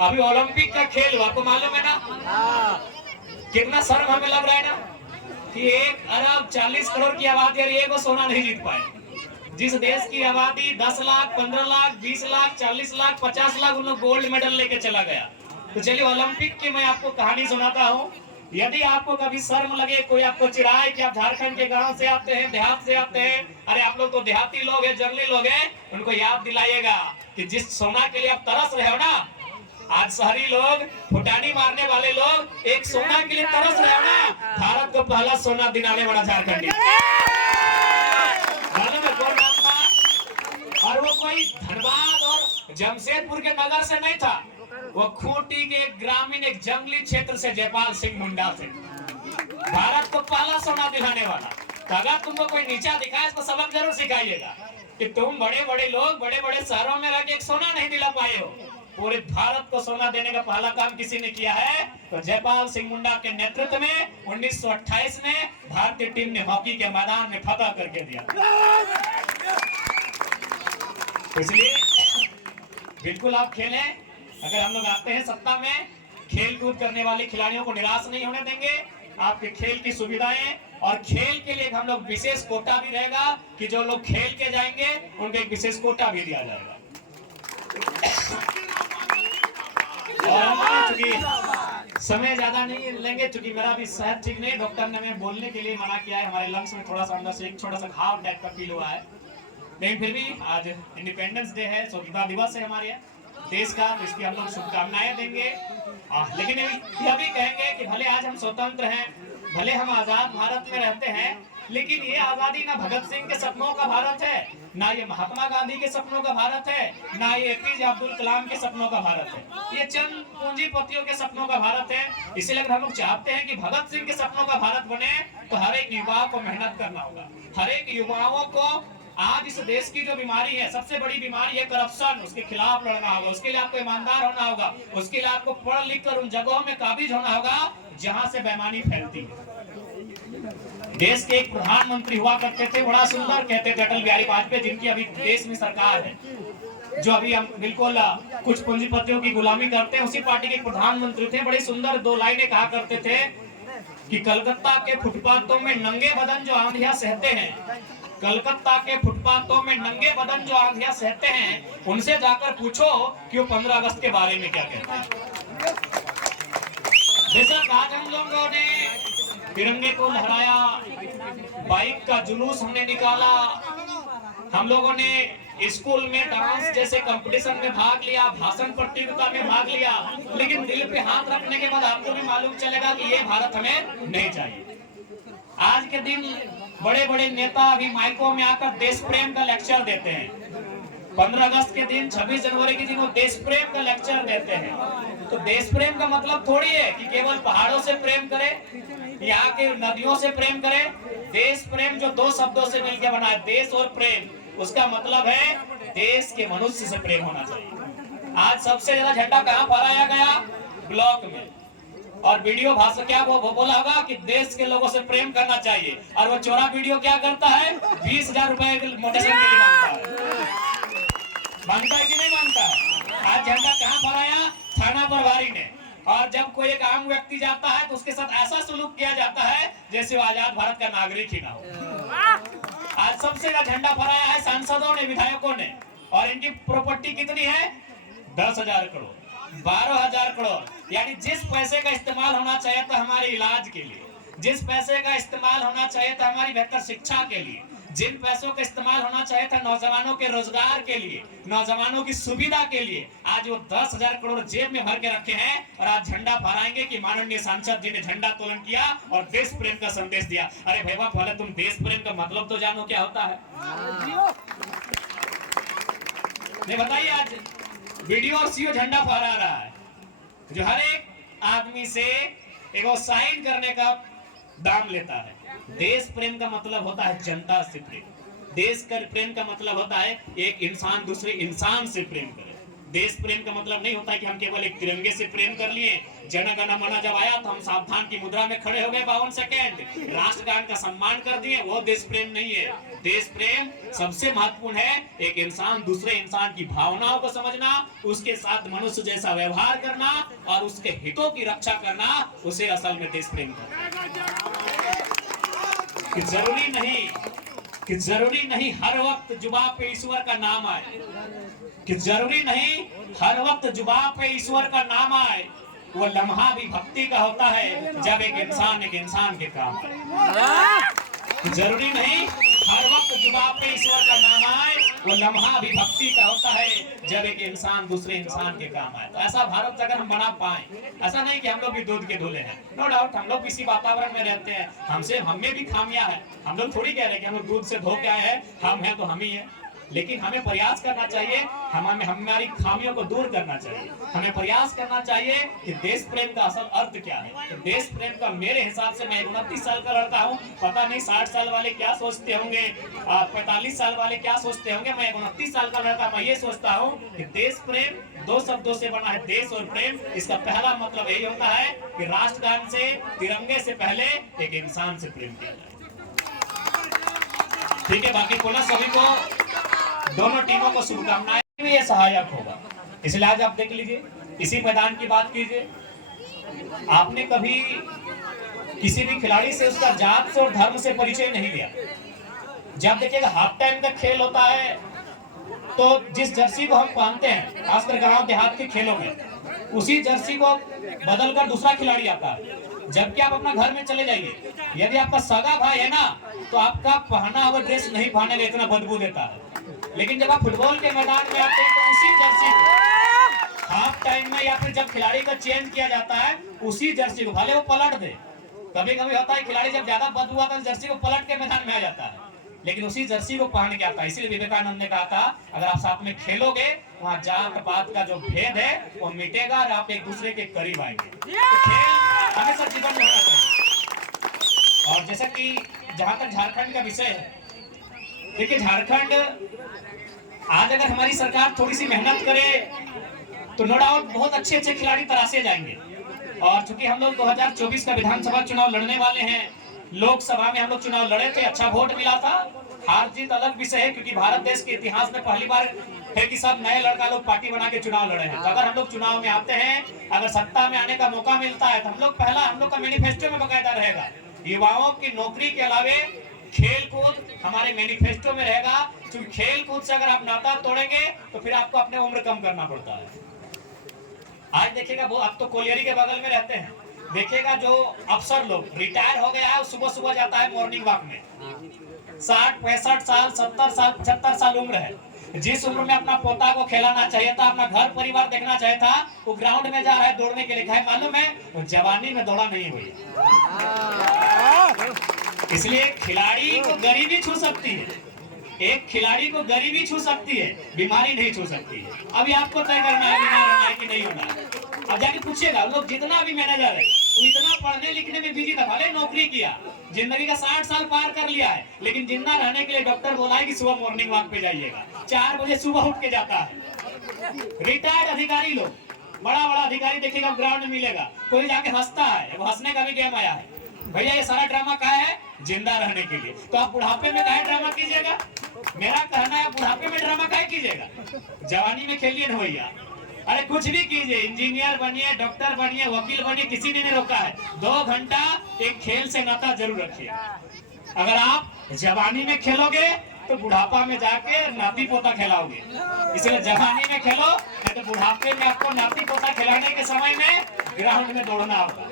अभी ओलंपिक का खेल हुआ, आपको मालूम है ना? कितना शर्म हमें लग रहा है ना कि 1 अरब 40 करोड़ की आबादी और एक सोना नहीं जीत पाए। जिस देश की आबादी 10 लाख 15 लाख 20 लाख 40 लाख 50 लाख उन लोग गोल्ड मेडल लेके चला गया। तो चलिए ओलंपिक की मैं आपको कहानी सुनाता हूँ। यदि आपको कभी शर्म लगे, कोई आपको चिढ़ाए कि आप झारखंड के गांव से आते हैं, देहात से आते हैं, अरे आप लोग तो देहाती लोग हैं, जंगली लोग हैं, उनको याद दिलाइएगा कि जिस सोना के लिए आप तरस रहे हो ना, आज शहरी लोग, फुटानी मारने वाले लोग एक सोना के लिए तरस रहे हो ना, भारत को पहला सोना दिलाने वाला झारखंडी। मालूम है कौन नाम था? और वो कोई धनबाद और जमशेदपुर के नगर से नहीं था, वो खूंटी के ग्रामीण एक जंगली क्षेत्र से जयपाल सिंह मुंडा थे, भारत को पहला सोना दिलाने वाला। तो अगर तुमको कोई नीचा दिखाए, इसको सबक जरूर सिखाइएगा कि तुम बड़े बड़े लोग बड़े बड़े शहरों में रह के एक सोना नहीं दिला पाए हो। पूरे भारत को सोना देने का पहला काम किसी ने किया है, तो जयपाल सिंह मुंडा के नेतृत्व में 1928 में भारतीय टीम ने हॉकी के मैदान में फतह करके दिया। इसलिए बिल्कुल आप खेलें। अगर हम लोग आते हैं सत्ता में, खेल कूद करने वाले खिलाड़ियों को निराश नहीं होने देंगे। आपके खेल की सुविधाएं और खेल के लिए हम लोग विशेष कोटा भी रहेगा कि जो लोग खेल के जाएंगे उनको एक विशेष कोटा भी दिया जाएगा। और चूंकि समय ज्यादा नहीं लेंगे, चूंकि मेरा भी सेहत ठीक नहीं, डॉक्टर ने मैं बोलने के लिए मना किया है। हमारे लंग्स में थोड़ा सा अंदर से एक छोटा सा घाव टाइप का फील हुआ है, लेकिन फिर भी आज इंडिपेंडेंस डे है, स्वतंत्रता दिवस है हमारे देश का, तो इसकी हम लोग शुभकामनाएं देंगे। लेकिन यह भी कहेंगे कि भले आज हम स्वतंत्र हैं, भले हम आजाद भारत में रहते हैं, लेकिन ये आजादी ना भगत सिंह के सपनों का भारत है, ना ये महात्मा गांधी के सपनों का भारत है, ना ये एपीजे अब्दुल कलाम के सपनों का भारत है। ये चंद पूंजीपतियों के सपनों का भारत है। इसीलिए अगर हम लोग चाहते हैं कि भगत सिंह के सपनों का भारत बने, तो हर एक युवा को मेहनत करना होगा। हर एक युवाओं को आज इस देश की जो बीमारी है, सबसे बड़ी बीमारी है करप्शन, उसके खिलाफ लड़ना होगा। उसके लिए आपको ईमानदार होना होगा, उसके लिए आपको पढ़ लिख कर उन जगहों में काबिज होना होगा जहां से बेईमानी फैलती है। देश के एक प्रधानमंत्री हुआ करते थे, बड़ा सुंदर कहते थे, अटल बिहारी वाजपेयी, जिनकी अभी देश में सरकार है, जो अभी हम बिल्कुल कुछ पूंजीपतियों की गुलामी करते हैं, उसी पार्टी के प्रधानमंत्री थे। बड़ी सुंदर 2 लाइनें कहा करते थे कि कलकत्ता के फुटपाथों में नंगे बदन जो आंधियां सहते हैं, कलकत्ता के फुटपाथों में नंगे बदन जो आंधियां सहते हैं, उनसे जाकर पूछो कि वो 15 अगस्त के बारे में क्या कहते हैं। बेशक आज हम लोगों ने तिरंगे को लहराया, बाइक का जुलूस हमने निकाला, हम लोगों ने स्कूल में डांस जैसे कंपटीशन में भाग लिया, भाषण प्रतियोगिता में भाग लिया, लेकिन दिल पे हाथ रखने के बाद आपको भी मालूम चलेगा कि ये भारत हमें नहीं चाहिए। आज के दिन बड़े बड़े नेता अभी माइकों में आकर देश प्रेम का लेक्चर देते हैं। 15 अगस्त के दिन, 26 जनवरी के दिन वो देश प्रेम का लेक्चर देते हैं। तो देश प्रेम का मतलब थोड़ी है कि केवल पहाड़ों से प्रेम करे, यहाँ के नदियों से प्रेम करे। देश प्रेम जो 2 शब्दों से मिलकर बना है, देश और प्रेम, उसका मतलब है देश के मनुष्य से प्रेम होना चाहिए। आज सबसे ज्यादा झंडा कहाँ फहराया गया? ब्लॉक में। और वीडियो भाषा क्या वो बोला होगा कि देश के लोगों से प्रेम करना चाहिए, और वो चोरा वीडियो क्या करता है? 20,000 रुपए मोटरसाइकिल के लिए मांगता है कि नहीं मांगता है? आज झंडा कहाँ फहराया? थाना प्रभारी ने। और जब कोई एक आम व्यक्ति जाता है तो उसके साथ ऐसा सलूक किया जाता है जैसे वो आजाद भारत का नागरिक ही ना हो। आज सबसे ज्यादा झंडा फहराया है सांसदों ने, विधायकों ने, और इनकी प्रॉपर्टी कितनी है? 10,000 करोड़, 12,000 करोड़। यानी जिस पैसे का इस्तेमाल होना चाहिए था हमारे इलाज के लिए, जिस पैसे का इस्तेमाल होना चाहिए था हमारी बेहतर शिक्षा के लिए, जिन पैसों का इस्तेमाल होना चाहिए था नौजवानों के रोजगार के लिए, नौजवानों की सुविधा के लिए, आज वो 10,000 करोड़ जेब में भर के रखे हैं। और आज झंडा फहराएंगे कि माननीय सांसद जी ने झंडा तोलन किया और देश प्रेम का संदेश दिया। अरे भैया, पहले तुम देश प्रेम का मतलब तो जानो क्या होता है? नहीं बताइए। आज वीडियो और सीओ झंडा फहरा रहा है, जो हर एक आदमी से एक साइन करने का दाम लेता है। देश प्रेम का मतलब होता है जनता से प्रेम। देश का प्रेम का मतलब होता है एक इंसान दूसरे इंसान से प्रेम करे। देश प्रेम का मतलब नहीं होता है कि हम केवल एक तिरंगे से प्रेम कर लिए। जन गण मन जब आया तो हम सावधान की मुद्रा में खड़े हो गए 52 सेकेंड, राष्ट्रगान का सम्मान कर दिए, वो देश प्रेम नहीं है। देश प्रेम सबसे महत्वपूर्ण है एक इंसान दूसरे इंसान की भावनाओं को समझना, उसके साथ मनुष्य जैसा व्यवहार करना और उसके हितों की रक्षा करना, उसे असल में देश प्रेम करना। जरूरी नहीं हर वक्त जुबान पे ईश्वर का नाम आए, कि जरूरी नहीं हर वक्त जुबान पे ईश्वर का नाम आए। वो लम्हा भी भक्ति का होता है जब एक इंसान के काम आए। जरूरी नहीं हर वक्त जुबान पे ईश्वर का नाम आए, वो लम्हा भी भक्ति का होता है जब एक इंसान दूसरे इंसान के काम आए। तो ऐसा भारत अगर हम बना पाए, ऐसा नहीं कि हम लोग भी दूध के धुले हैं, नो डाउट हम लोग किसी वातावरण में रहते हैं, हम में भी खामियां हैं। हम लोग थोड़ी कह रहे हैं कि हम लोग दूध से धो के आए हैं, हम हैं तो हम ही हैं, लेकिन हमें प्रयास करना चाहिए, हमें हमारी खामियों को दूर करना चाहिए। हमें प्रयास करना चाहिए कि देश प्रेम का असल अर्थ क्या है। तो देश प्रेम का मेरे हिसाब से, मैं 29 साल का लड़का हूँ, पता नहीं 60 साल वाले क्या सोचते होंगे, 45 साल वाले क्या सोचते होंगे, मैं 29 साल का लड़का, मैं ये सोचता हूँ कि देश प्रेम 2 शब्दों से बना है, देश और प्रेम। इसका पहला मतलब यही होता है कि राष्ट्रगान से, तिरंगे से पहले एक इंसान से प्रेम किया जाए। ठीक है, बाकी पुनः सभी को, दोनों टीमों को शुभकामनाएं। ये सहायक होगा, इसलिए आज आप देख लीजिए, इसी मैदान की बात कीजिए, आपने कभी किसी भी खिलाड़ी से उसका जात से और धर्म से परिचय नहीं लिया। जब देखिएगा हाफ टाइम का खेल होता है तो जिस जर्सी को हम पहनते हैं, खासकर गांव देहात के खेलों में, उसी जर्सी को बदलकर दूसरा खिलाड़ी आता है। जबकि आप अपना घर में चले जाइए, यदि आपका सगा भाई है ना, तो आपका पहना हुआ ड्रेस नहीं पहनेगा, इतना बदबू देता है। लेकिन जब आप फुटबॉल के मैदान में आते हैं तो उसी जर्सी को हाफ टाइम में या फिर जब खिलाड़ी का चेंज किया जाता है, उसी जर्सी को, भले वो पलट दे, कभी कभी होता है खिलाड़ी जब ज्यादा बदबू आता है जर्सी को पलट के मैदान में आ जाता है, लेकिन उसी जर्सी को पहन के आता है। इसलिए विवेकानंद ने कहा था, अगर आप साथ में खेलोगे, वहाँ जात पात का जो भेद है वो मिटेगा और आप एक दूसरे के करीब आएंगे। तो खेल हमेशा जीवन में होना चाहिए। और जैसा कि जहां तक झारखंड का विषय है, देखिए झारखंड आज अगर हमारी सरकार थोड़ी सी मेहनत करे तो नो डाउट बहुत अच्छे खिलाड़ी तराशे जाएंगे। और चूंकि हम लोग 2024 का विधानसभा चुनाव लड़ने वाले हैं, लोकसभा में हम लोग चुनाव लड़े थे, अच्छा वोट मिला था। हार जीत अलग विषय है, क्योंकि भारत देश के इतिहास में पहली बार है कि सब नए लड़का लोग पार्टी बना के चुनाव लड़े हैं। तो अगर हम लोग चुनाव में आते हैं, अगर सत्ता में आने का मौका मिलता है, तो हम लोग का मैनिफेस्टो में बकायदा रहेगा, युवाओं की नौकरी के अलावे खेल कूद हमारे मैनिफेस्टो में रहेगा। क्योंकि खेल कूद से अगर आप नाता तोड़ेंगे तो फिर आपको अपने उम्र कम करना पड़ता है। आज देखिएगा, वो आप तो कोलियरी के बगल में रहते हैं, देखिएगा जो अफसर लोग रिटायर हो गया है, सुबह सुबह जाता है मॉर्निंग वॉक में, 60, 65 साल, 70 साल, 75 साल उम्र है। जिस उम्र में अपना पोता को खिलाना चाहिए था, अपना घर परिवार देखना चाहिए था, वो ग्राउंड में जा रहा है दौड़ने के लिए। क्या मालूम है, जवानी में दौड़ा नहीं हुई। इसलिए खिलाड़ी को गरीबी छू सकती है, एक खिलाड़ी को गरीबी छू सकती है, बीमारी नहीं छू सकती है। अभी आपको तय करना है बीमार होना है कि नहीं होना है। अब जाके पूछिएगा, लोग जितना भी मैनेजर है वो इतना पढ़ने लिखने में बिजी था, भले नौकरी किया, जिंदगी का 60 साल पार कर लिया है, लेकिन जिंदा रहने के लिए डॉक्टर बोला है कि सुबह मॉर्निंग वॉक पे जाइएगा। 4 बजे सुबह उठ के जाता है। रिटायर्ड अधिकारी लोग, बड़ा अधिकारी देखिएगा ग्राउंड में मिलेगा, कोई जाके हंसता है, वो हंसने का भी गेम आया है। भैया ये सारा ड्रामा क्या है, जिंदा रहने के लिए। तो आप बुढ़ापे में काहे ड्रामा कीजिएगा? मेरा कहना है बुढ़ापे में ड्रामा काहे कीजिएगा, जवानी में खेलिए ना भैया। अरे कुछ भी कीजिए, इंजीनियर बनिए, डॉक्टर बनिए, वकील बनिए, किसी ने नहीं रोका है। 2 घंटा एक खेल से नाता जरूर रखिए। अगर आप जवानी में खेलोगे तो बुढ़ापा में जाके नाती पोता खिलाओगे। इसलिए जवानी में खेलो, नहीं तो बुढ़ापे में आपको नाती पोता खिलाने के समय में ग्राउंड में दौड़ना होगा।